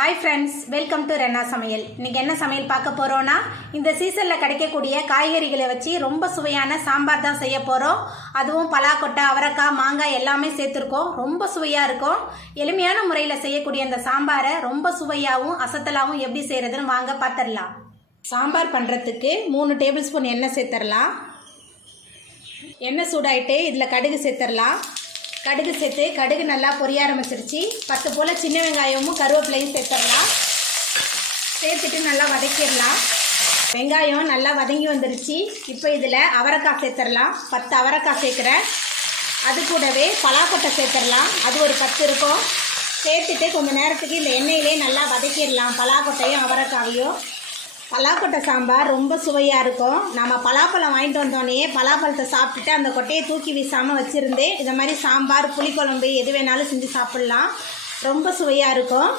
Hi friends welcome to रेन्ना समयल इनके என்ன சமையல் பார்க்க போறோம்னா இந்த சீசன்ல கிடைக்கக்கூடிய காய்கறிகளை வச்சு ரொம்ப சுவையான சாம்பார் தான் செய்ய போறோம். அதுவும் பலாக்கொட்டை, அவரைக்காய், மாங்காய் எல்லாமே சேர்த்துருக்கோம். ரொம்ப சுவையா இருக்கும். எளிமையான முறையில செய்யக்கூடிய இந்த சாம்பாரை ரொம்ப சுவையாவும் அசத்தலாவும் எப்படி செய்யறதுன்னு வாங்க பார்த்துடலாம். சாம்பார் பண்றதுக்கு 3 டேபிள் ஸ்பூன் எண்ணெய் சேர்த்துடலாம். எண்ணெய் சூடாயிட்டு இதில் கடுகு சேர்த்துடலாம். கடுகு சேர்த்து கடுகு நல்லா பொரிய ஆரம்பிச்சிருச்சு. 10 போல் சின்ன வெங்காயமும் கருவேப்பிலையும் சேர்த்துடலாம். சேர்த்துட்டு நல்லா வதக்கிடலாம். வெங்காயம் நல்லா வதங்கி வந்துருச்சு. இப்போ இதில் அவரைக்காய் சேர்த்துடலாம். 10 அவரைக்காய் சேர்க்குறேன். அது கூடவே பலாக்கொட்டை சேர்த்துடலாம். அது ஒரு 10 இருக்கும். சேர்த்துட்டு கொஞ்சம் நேரத்துக்கு இந்த எண்ணெயிலே நல்லா வதக்கிடலாம். பலாக்கொட்டையும் அவரைக்காவையும். பலாக்கொட்டை சாம்பார் ரொம்ப சுவையாக இருக்கும். நம்ம பலாப்பழம் வாங்கிட்டு வந்தோடனே பலாப்பழத்தை சாப்பிட்டுட்டு அந்த கொட்டையை தூக்கி வீசாமல் வச்சுருந்தேன். இதை மாதிரி சாம்பார், புளிக்குழம்பு எது வேணாலும் செஞ்சு சாப்பிட்லாம். ரொம்ப சுவையாக இருக்கும்.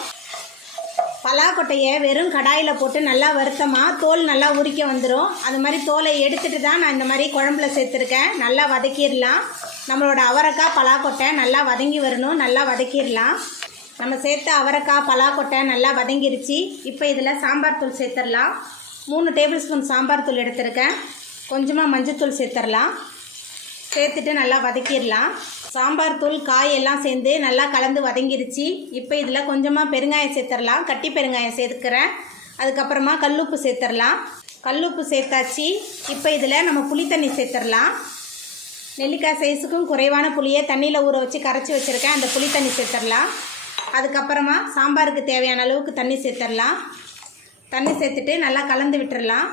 பலாக்கொட்டையை வெறும் கடாயில் போட்டு நல்லா வறுத்தமாக தோல் நல்லா உரிக்க வந்துடும். அது மாதிரி தோலை எடுத்துகிட்டு தான் நான் இந்த மாதிரி குழம்புல சேர்த்துருக்கேன். நல்லா வதக்கிடலாம். நம்மளோட அவரைக்காய், பலாக்கொட்டை நல்லா வதங்கி வரணும். நல்லா வதக்கிடலாம். நம்ம சேர்த்த அவரைக்காய், பலாக்கொட்டை நல்லா வதங்கிருச்சு. இப்போ இதில் சாம்பார் தூள் சேர்த்துடலாம். 3 டேபிள் ஸ்பூன் சாம்பார் தூள் எடுத்துருக்கேன். கொஞ்சமாக மஞ்சத்தூள் சேர்த்துடலாம். சேர்த்துட்டு நல்லா வதக்கிடலாம். சாம்பார் தூள், காய் எல்லாம் சேர்ந்து நல்லா கலந்து வதங்கிருச்சு. இப்போ இதில் கொஞ்சமாக பெருங்காயம் சேர்த்துடலாம். கட்டி பெருங்காயம் சேர்த்துக்கிறேன். அதுக்கப்புறமா கல்லுப்பு சேர்த்துடலாம். கல்லுப்பு சேர்த்தாச்சு. இப்போ இதில் நம்ம புளி தண்ணி சேர்த்துடலாம். நெல்லிக்காய் சைஸுக்கும் குறைவான புளியை தண்ணியில் ஊற வச்சு கரைச்சி வச்சுருக்கேன். அந்த புளி தண்ணி சேர்த்துடலாம். அதுக்கப்புறமா சாம்பாருக்கு தேவையான அளவுக்கு தண்ணி சேர்த்துடலாம். தண்ணி சேர்த்துட்டு நல்லா கலந்து விட்டுடலாம்.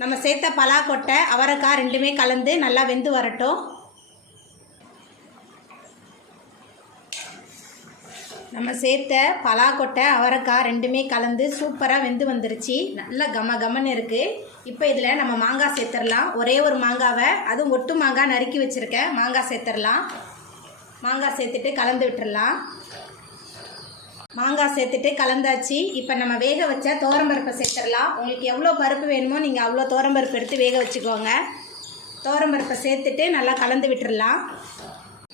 நம்ம சேர்த்த பலாக்கொட்டை, அவரைக்காய் ரெண்டுமே கலந்து நல்லா வெந்து வரட்டும். நம்ம சேர்த்த பலாக்கொட்டை, அவரைக்காய் ரெண்டுமே கலந்து சூப்பராக வெந்து வந்துருச்சு. நல்லா கமன்னு இருக்குது. இப்போ இதில் நம்ம மாங்காய் சேர்த்துடலாம். ஒரே ஒரு மாங்காவை, அதுவும் ஒட்டு மாங்காய் நறுக்கி வச்சுருக்கேன். மாங்காய் சேர்த்துடலாம். மாங்காய் சேர்த்துட்டு கலந்து விட்டுடலாம். மாங்காய் சேர்த்துட்டு கலந்தாச்சு. இப்போ நம்ம வேக வச்ச துவரம்பருப்பை சேர்த்துடலாம். உங்களுக்கு எவ்வளோ பருப்பு வேணுமோ நீங்கள் அவ்வளோ துவரம்பருப்பு எடுத்து வேக வச்சுக்கோங்க. துவரம்பருப்பை சேர்த்துட்டு நல்லா கலந்து விட்டுடலாம்.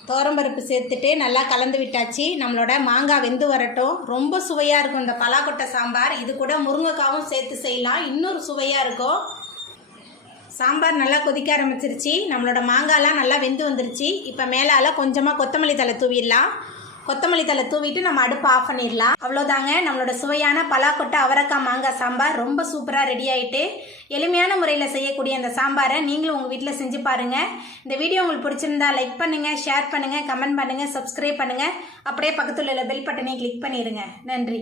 துவரம்பருப்பு சேர்த்துட்டு நல்லா கலந்து விட்டாச்சு. நம்மளோட மாங்காய் வெந்து வரட்டும். ரொம்ப சுவையாக இருக்கும் இந்த பலாக்கொட்டை சாம்பார். இது கூட முருங்கைக்காவும் சேர்த்து செய்யலாம். இன்னொரு சுவையாக இருக்கும். சாம்பார் நல்லா கொதிக்க ஆரம்பிச்சிருச்சு. நம்மளோட மாங்காய்லாம் நல்லா வெந்து வந்துருச்சு. இப்போ மேலால் கொஞ்சமாக கொத்தமல்லி தழை தூவிடலாம். கொத்தமல்லி தழை தூவிட்டு நம்ம அடுப்பு ஆஃப் பண்ணிடலாம். அவ்வளோதாங்க, நம்மளோட சுவையான பலாக்கொட்டை, அவரைக்காய், மாங்காய் சாம்பார் ரொம்ப சூப்பராக ரெடி ஆகிட்டு. எளிமையான முறையில் செய்யக்கூடிய அந்த சாம்பாரை நீங்களும் உங்கள் வீட்டில் செஞ்சு பாருங்கள். இந்த வீடியோ உங்களுக்கு பிடிச்சிருந்தா லைக் பண்ணுங்கள், ஷேர் பண்ணுங்கள், கமெண்ட் பண்ணுங்கள், சப்ஸ்கிரைப் பண்ணுங்கள். அப்படியே பக்கத்தில் உள்ள பெல் பட்டனை கிளிக் பண்ணிடுங்க. நன்றி.